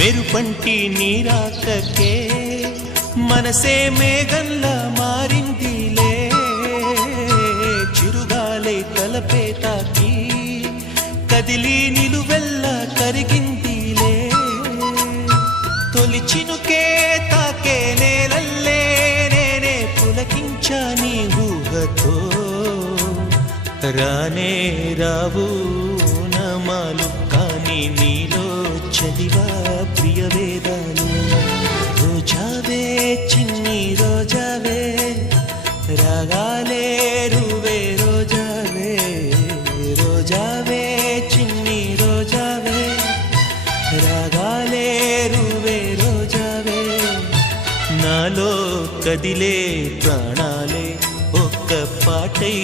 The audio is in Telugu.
మెరుపంటి నీరాకకే మనసే మేఘంలా మారిందిలే, చిరుగాలై తలపే తాకి కదిలి నిలువెల్లా కరిగిందిలే, తొలి చినుకే తాకే నేలల్లే నేనే పులకించా నీ ఊహతో, రానే రావు నమాలు కానీ నీలో చదివా ప్రియ వేదాలు. రోజావే చిన్ని రోజావే రాగాలే రువే రోజావే, రోజావే చిన్ని రోజావే రాగాలే రువే రోజావే, నాలో కదిలే ప్రాణాలే ఒక్క పాటై